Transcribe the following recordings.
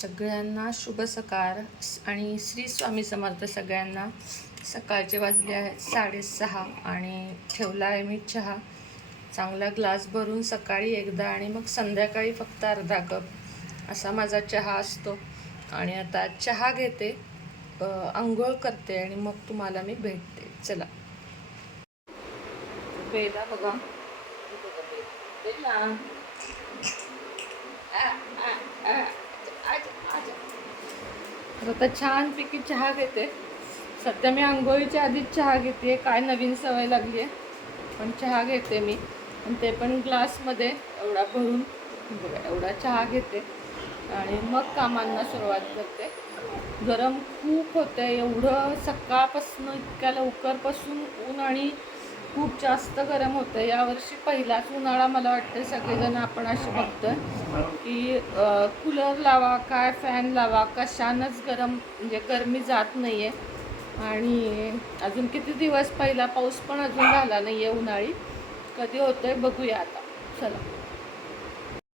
सगळ्यांना शुभ सकाळ आणि श्री स्वामी समर्थ सगळ्यांना सकाळचे वाजले आहेत साडेसहा आणि ठेवला आहे मी चहा. चांगला ग्लास भरून सकाळी एकदा आणि मग संध्याकाळी फक्त अर्धा कप असा माझा चहा असतो. आणि आता चहा घेते आंघोळ करते आणि मग तुम्हाला मी भेटते. चला. बेला बघा. बेला आता छानपैकी चहा घेते. सध्या मी आंघोळीच्या आधीच चहा घेते काय नवीन सवय लागली आहे पण चहा घेते मी. आणि ते पण ग्लासमध्ये एवढा भरून बघा एवढा चहा घेते. आणि मग कामांना सुरुवात करते. गरम खूप होते एवढं सकाळपासून इतक्या लवकरपासून ऊन आणि खूप जास्त गरम होतं यावर्षी पहिलाच उन्हाळा मला वाटतं सगळेजण आपण असे बघतोय की कूलर लावा काय फॅन लावा कशानंच गरम म्हणजे गरमी जात नाही आहे आणि अजून किती दिवस पहिला पाऊस पण अजून झाला नाही आहे उन्हाळी. कधी होतंय बघूया आता. चला.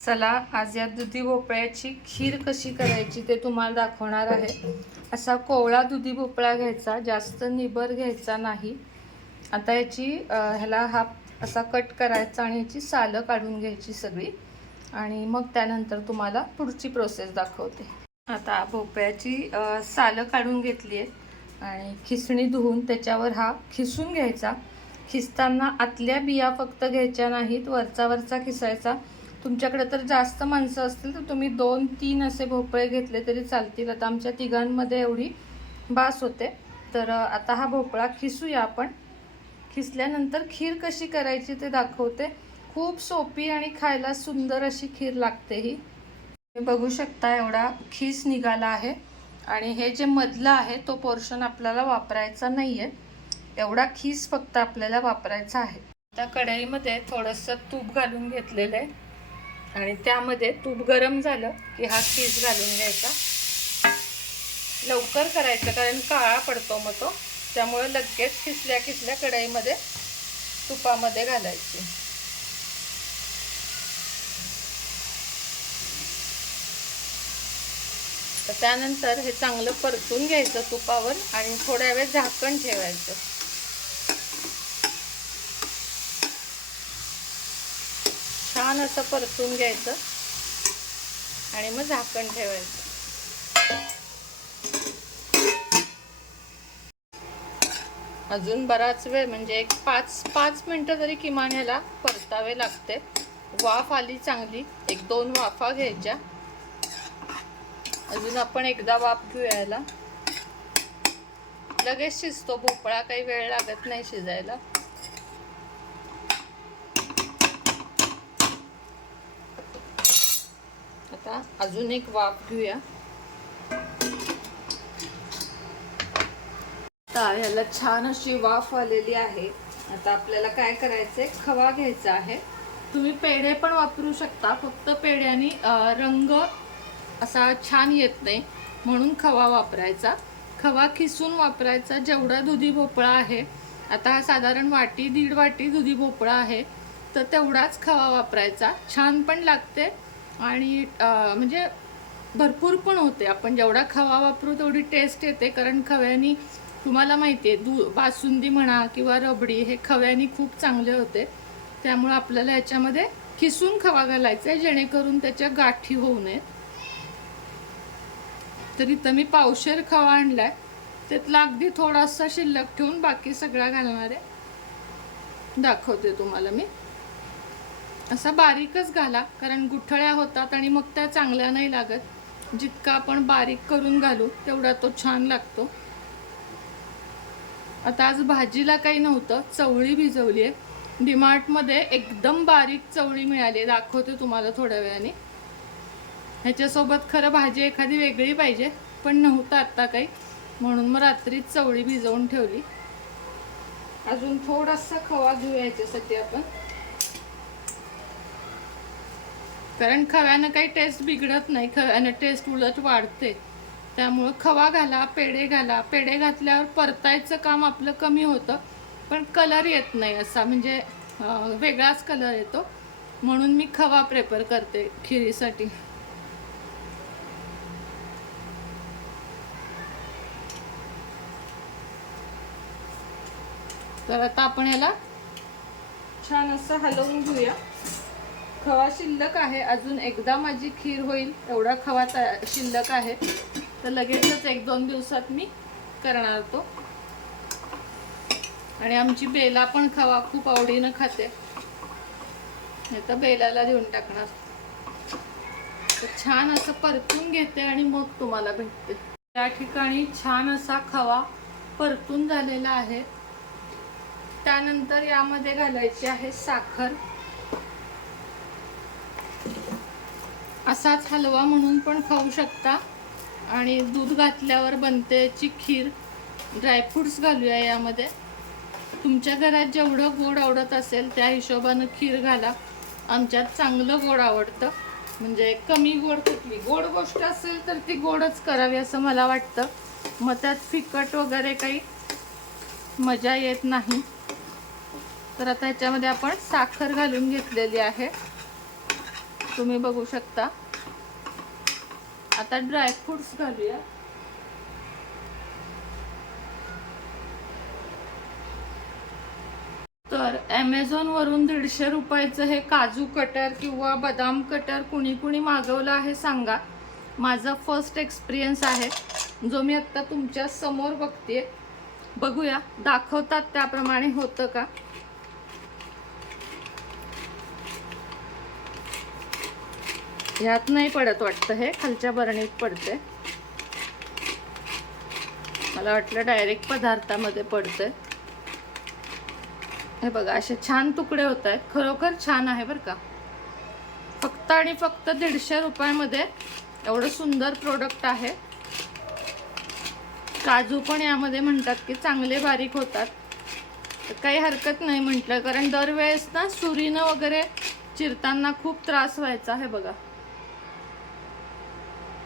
चला आज या दुधी भोपळ्याची खीर कशी करायची ते तुम्हाला दाखवणार आहे. असा कोवळा दुधी भोपळा घ्यायचा जास्त निबर घ्यायचा नाही. आता याची ह्याला हा असा कट करायचा आणि याची सालं काढून घ्यायची सगळी. आणि मग त्यानंतर तुम्हाला पुढची प्रोसेस दाखवते. आता भोपळ्याची सालं काढून घेतली आहेत आणि खिसणी धुवून त्याच्यावर हा खिसून घ्यायचा. खिसताना आतल्या बिया फक्त घ्यायच्या नाहीत वरचा वरचा खिसायचा. तुमच्याकडे तर जास्त माणसं असतील तर तुम्ही दोन तीन असे भोपळे घेतले तरी चालतील. आता आमच्या तिघांमध्ये एवढी बास होते. तर आता हा भोपळा खिसूया आपण. खिसल्यानंतर खीर कशी करायची ते दाखवते. खूप सोपी आणि खायला सुंदर अशी खीर लागते ही. तुम्ही बघू शकता एवढा खीस निघाला आहे. आणि हे जे मधलं आहे तो पोर्शन आपल्याला वापरायचा नाही आहे एवढा खीस फक्त आपल्याला वापरायचा आहे. आता कढईमध्ये थोडंसं तूप घालून घेतलेलं आहे. आणि त्यामध्ये तूप गरम झालं की हा खीस घालून घ्यायचा. लवकर करायचं कारण काळा पडतो मग तो. त्यामुळे लगेच खिसल्या खिसल्या कढईमध्ये तुपामध्ये घालायची. तर त्यानंतर हे चांगलं परतून घ्यायचं तुपावर आणि थोड्या वेळ झाकण ठेवायचं. छान असं परतून घ्यायचं आणि मग झाकण ठेवायचं. अजून बराच वेळ म्हणजे एक पाच पाच मिनटं तरी किमान ह्याला परतावे लागते. वाफ आली चांगली. एक दोन वाफा घ्यायच्या. अजून आपण एकदा वाफ घेऊया याला लगेच शिजतो. भोपळा काही वेळ लागत नाही शिजायला. आता अजून एक वाफ घेऊया. आता ह्याला छान अशी वाफ आलेली आहे. आता आपल्याला काय करायचंय? खवा घ्यायचा आहे. तुम्ही पेढे पण वापरू शकता. फक्त पेढ्यानी रंग असा छान येत नाही. म्हणून खवा वापरायचा. खवा खिसून वापरायचा. जेवढा दुधी भोपळा आहे आता हा साधारण वाटी दीड वाटी दुधी भोपळा आहे तर तेवढाच खवा वापरायचा. छान पण लागते आणि म्हणजे भरपूर पण होते. आपण जेवढा खवा वापरू तेवढी टेस्ट येते कारण खव्यानी तुम्हाला माहिती आहे दू बासुंदी म्हणा किंवा रबडी हे खव्यानी खूप चांगले होते. त्यामुळे आपल्याला याच्यामध्ये खिसून खवा घालायचा आहे जेणेकरून त्याच्या गाठी होऊ नयेत. तर इथं मी पावशेर खवा आणलाय. त्यातला अगदी थोडासा शिल्लक ठेवून बाकी सगळा घालणार आहे. दाखवते तुम्हाला मी. असा बारीकच घाला कारण गुठळ्या होतात आणि मग त्या चांगल्या नाही लागत. जितका आपण बारीक करून घालू तेवढा तो छान लागतो. आता आज भाजीला काही नव्हतं चवळी भिजवली आहे डीमार्टमध्ये एकदम बारीक चवळी मिळाली आहे. दाखवते तुम्हाला थोड्या वेळाने. ह्याच्यासोबत खरं भाजी एखादी वेगळी पाहिजे पण नव्हतं आत्ता काही. म्हणून मग रात्रीच चवळी भिजवून ठेवली. अजून थोडासा खवा घेऊया याच्यासाठी आपण. कारण खव्यानं काही टेस्ट बिघडत नाही. खव्यानं टेस्ट उलट वाढते. त्यामुळं खवा घाला पेढे घाला. पेढे घातल्यावर परतायचं काम आपलं कमी होतं पण कलर येत नाही असा. म्हणजे वेगळाच कलर येतो. म्हणून मी खवा प्रेपर करते खिरीसाठी. तर आता आपण याला छान असं हलवून घेऊया. खवा शिल्लक आहे. अजून एकदा माझी खीर होईल. एवढा खवा शिल्लक आहे. तर लगेचच एक दोन दिवसात मी करणार तो. आणि आमची बेला पण खवा खूप आवडीनं खाते. नाही तर बेलाला देऊन टाकणार. तर छान असं परतून घेते आणि मग तुम्हाला भेटते. त्या ठिकाणी छान असा खवा परतून झालेला आहे. त्यानंतर यामध्ये घालायची आहे साखर. असाच हलवा म्हणून पण खाऊ शकता. आणि दूध घातल्यावर बनते याची खीर ड्रायफ्रूट्स घालूया यामध्ये. तुमच्या घरात जेवढं गोड आवडत असेल त्या हिशोबानं खीर घाला. आमच्यात चांगलं गोड आवडतं. म्हणजे कमी गोड कुठली? गोड गोष्ट असेल तर ती गोडच करावी असं मला वाटतं. मग त्यात फिकट वगैरे काही मजा येत नाही. तर आता ह्याच्यामध्ये आपण साखर घालून घेतलेली आहे. तुम्ही बघू शकता. आता ड्रायफ्रुट्स घालूया. तर ॲमेझॉनवरून दीडशे रुपयाचं हे काजू कटर किंवा बदाम कटर कुणी कुणी मागवलं आहे सांगा. माझा फर्स्ट एक्सपिरियन्स आहे जो मी आत्ता तुमच्यासमोर बघते बघूया दाखवतात त्याप्रमाणे होतं का? ह्यात नाही पडत वाटतं हे खालच्या बरणीत पडते मला वाटलं डायरेक्ट पदार्थामध्ये पडते हे बघा असे छान तुकडे होत आहेत. खरोखर छान आहे बरं का. फक्त आणि फक्त दीडशे रुपयामध्ये एवढं सुंदर प्रोडक्ट आहे. काजू पण यामध्ये म्हणतात की चांगले बारीक होतात. तर काही हरकत नाही म्हटलं कारण दरवेळेस ना सुरीनं वगैरे चिरताना खूप त्रास व्हायचा हे बघा.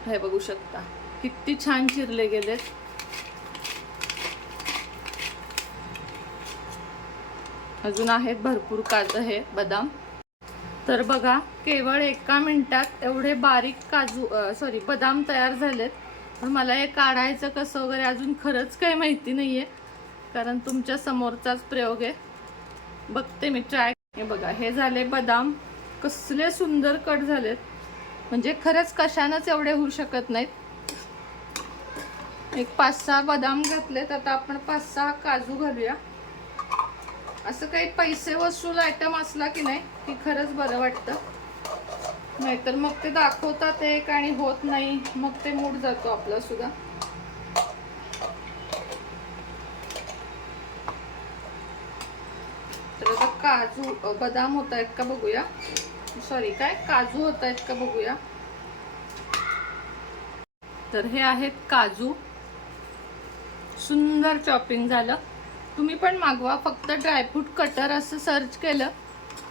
हे बघू शकता. किती छान चिरले गेलेत. अजून आहेत भरपूर काजू हे बदाम. तर बघा केवळ एका मिनिटात एवढे बारीक काजू सॉरी बदाम तयार झालेत. पण मला हे काढायचं कसं वगैरे अजून खरंच काही माहिती नाही आहे कारण तुमच्या समोरचाच प्रयोग आहे. बघते मी ट्राय. बघा हे झाले बदाम. कसले सुंदर कट झालेत. म्हणजे खरंच कशानंच एवढे होऊ शकत नाहीत. एक पाच सहा बदाम घातलेत आता आपण पाच सहा काजू घालूया. असं काही पैसे वसूल आयटम असला की नाही की खरंच बरं वाटतं. नाहीतर मग ते दाखवतात एक आणि होत नाही मग ते मूड जातो आपला सुद्धा. तर आता काजू बदाम होत आहेत का बघूया. सॉरी काय काजू होत आहेत का बघूया. तर हे आहेत काजू. सुंदर चॉपिंग झालं. तुम्ही पण मागवा फक्त ड्रायफ्रूट कटर असं सर्च केलं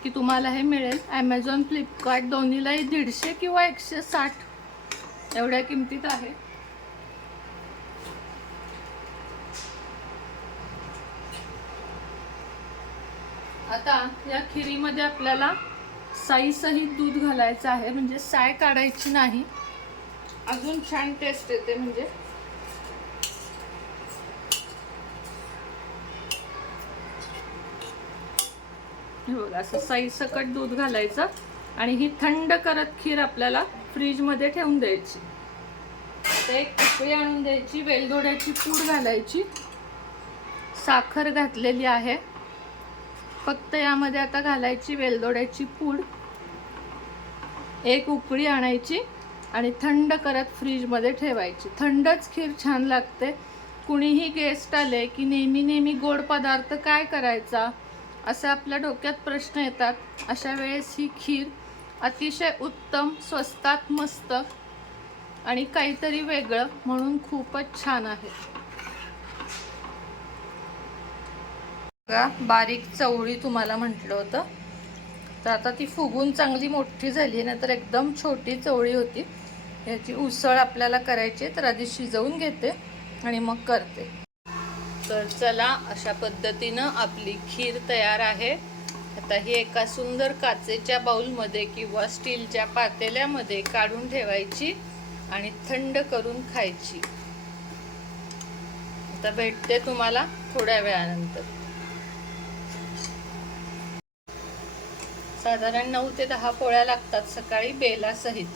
की तुम्हाला हे मिळेल. ॲमेझॉन फ्लिपकार्ट दोन्हीलाही दीडशे किंवा एकशे साठ एवढ्या किमतीत आहे. आता या खिरीमध्ये आपल्याला साईसहित दूध घालायचं आहे म्हणजे साय काढायची नाही. अजून छान टेस्ट येते म्हणजे. हे बघा असं साई सकट दूध घालायचं आणि ही थंड करत खीर आपल्याला फ्रीजमध्ये ठेवून द्यायची. ते एक उकळी आणून द्यायची वेलदोड्याची पूड घालायची. साखर घातलेली आहे. फक्त यामध्ये आता घालायची वेलदोड्याची पूड एक उकळी आणायची आणि थंड करत फ्रीजमध्ये ठेवायची. थंडच खीर छान लागते. कुणीही गेस्ट आले की नेहमी नेहमी गोड पदार्थ काय करायचा असे आपल्या डोक्यात प्रश्न येतात. अशा वेळेस ही खीर अतिशय उत्तम स्वस्तात मस्त आणि काहीतरी वेगळं म्हणून खूपच छान आहे. बघा बारीक चवळी तुम्हाला म्हटलं होतं. तर आता ती फुगून चांगली मोठी झाली नाही तर एकदम छोटी चवळी होती. याची उसळ आपल्याला करायची तर आधी शिजवून घेते आणि मग करते. तर चला अशा पद्धतीनं आपली खीर तयार आहे. आता ही एका सुंदर काचेच्या बाऊलमध्ये किंवा स्टीलच्या पातेल्यामध्ये काढून ठेवायची आणि थंड करून खायची. आता भेटते तुम्हाला थोड्या वेळानंतर. साधारण नऊ ते दहा पोळ्या लागतात सकाळी बेलासहित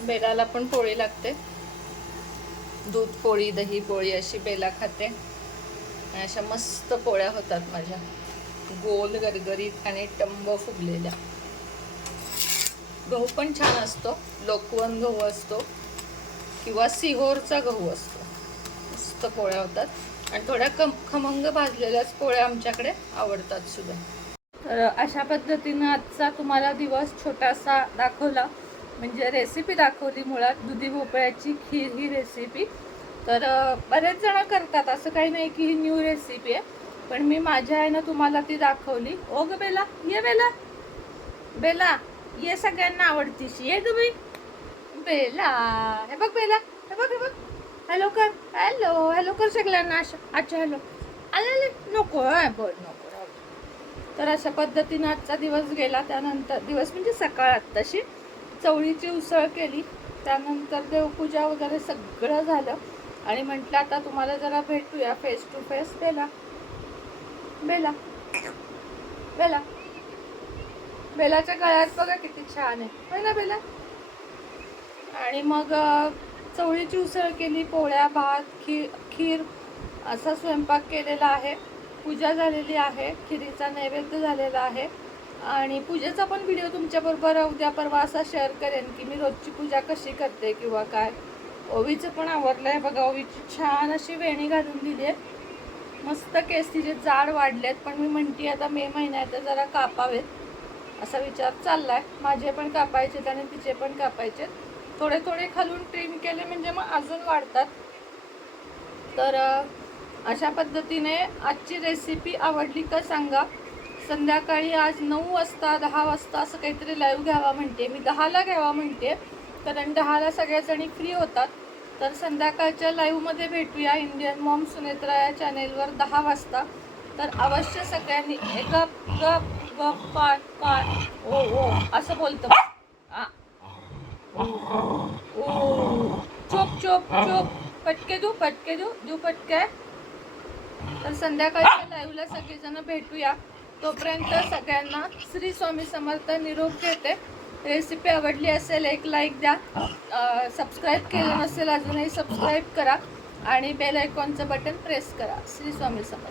बेलाला पण पोळी लागते. दूध पोळी दही पोळी अशी बेला खाते. आणि अशा मस्त पोळ्या होतात माझ्या. गोल गरगरीत आणि टंब फुगलेल्या. गहू पण छान असतो. लोकवन गहू असतो. किंवा सिहोरचा गहू असतो. मस्त पोळ्या होतात. आणि थोड्या कम खमंग भाजलेल्याच पोळ्या आमच्याकडे आवडतात सुद्धा. तर अशा पद्धतीनं आजचा तुम्हाला दिवस छोटासा दाखवला. म्हणजे रेसिपी दाखवली मुळात. दुधी भोपळ्याची खीर ही रेसिपी तर बरेच जण करतात. असं काही नाही की ही न्यू रेसिपी आहे. पण मी माझ्या आहे तुम्हाला ती दाखवली. ओ ग बेला ये बेला. बेला ये सगळ्यांना आवडतीस ये तुम्ही बेला. हे बघ बेला. हे बघ हे बघ. हॅलो कर. हॅलो हॅलो कर सगळ्यांना. अच्छा अच्छा हॅलो आले आले. नको आहे बरं नको. तर अशा पद्धतीनं आजचा दिवस गेला. त्यानंतर दिवस म्हणजे सकाळ आत्ताशी चवळीची उसळ केली. त्यानंतर देवपूजा वगैरे सगळं झालं. आणि म्हटलं आता तुम्हाला जरा भेटूया face to face Bela. Bela. Bela. बेलाच्या गळ्यात बघा किती छान आहे. ना बेला? आणि मग चवळीची उसळ केली पोळ्या भात खीर खीर असा स्वयंपाक केलेला आहे. पूजा झालेली आहे खिरीचा नैवेद्य झालेला आहे. आणि पूजेचा पण व्हिडिओ तुमच्याबरोबर उद्या परवा असा शेअर करेन की मी रोजची पूजा कशी करते किंवा काय. ओवीचं पण आवडलं आहे बघा ओवीची छान अशी वेणी घालून दिली आहे. मस्त केस तिचे जाड वाढलेत पण मी म्हणते आता मे महिन्यात जरा कापावेत. असा विचार चालला आहे माझे पण कापायचेत आणि तिचे पण कापायचे थोडे थोडे खालून ट्रिम केले म्हणजे मग अजून वाढतात. तर अशा पद्धतीने आजची रेसिपी आवडली का सांगा. संध्याकाळी आज नऊ वाजता दहा वाजता असं काहीतरी लाईव्ह घ्यावा म्हणते. मी दहाला घ्यावा म्हणते कारण दहाला सगळ्याजणी फ्री होतात. तर संध्याकाळच्या लाईव्हमध्ये भेटूया इंडियन मॉम सुनेत्रा या चॅनेलवर दहा वाजता. तर अवश्य सगळ्यांनी गप गप गप काय काय ओ ओ असं बोलतं. ओ, चोप चोप चोप. पटके देऊ पटके देऊ दू पटके. तर संध्याकाळच्या लाईव्हला सगळेजण भेटूया. तोपर्यंत सगळ्यांना श्री स्वामी समर्थ निरोप घेते. रेसिपी आवडली असेल एक लाईक द्या. सबस्क्राईब केलं नसेल अजूनही सबस्क्राईब करा. आणि बेल आयकॉनचं बटन प्रेस करा. श्री स्वामी समर्थ.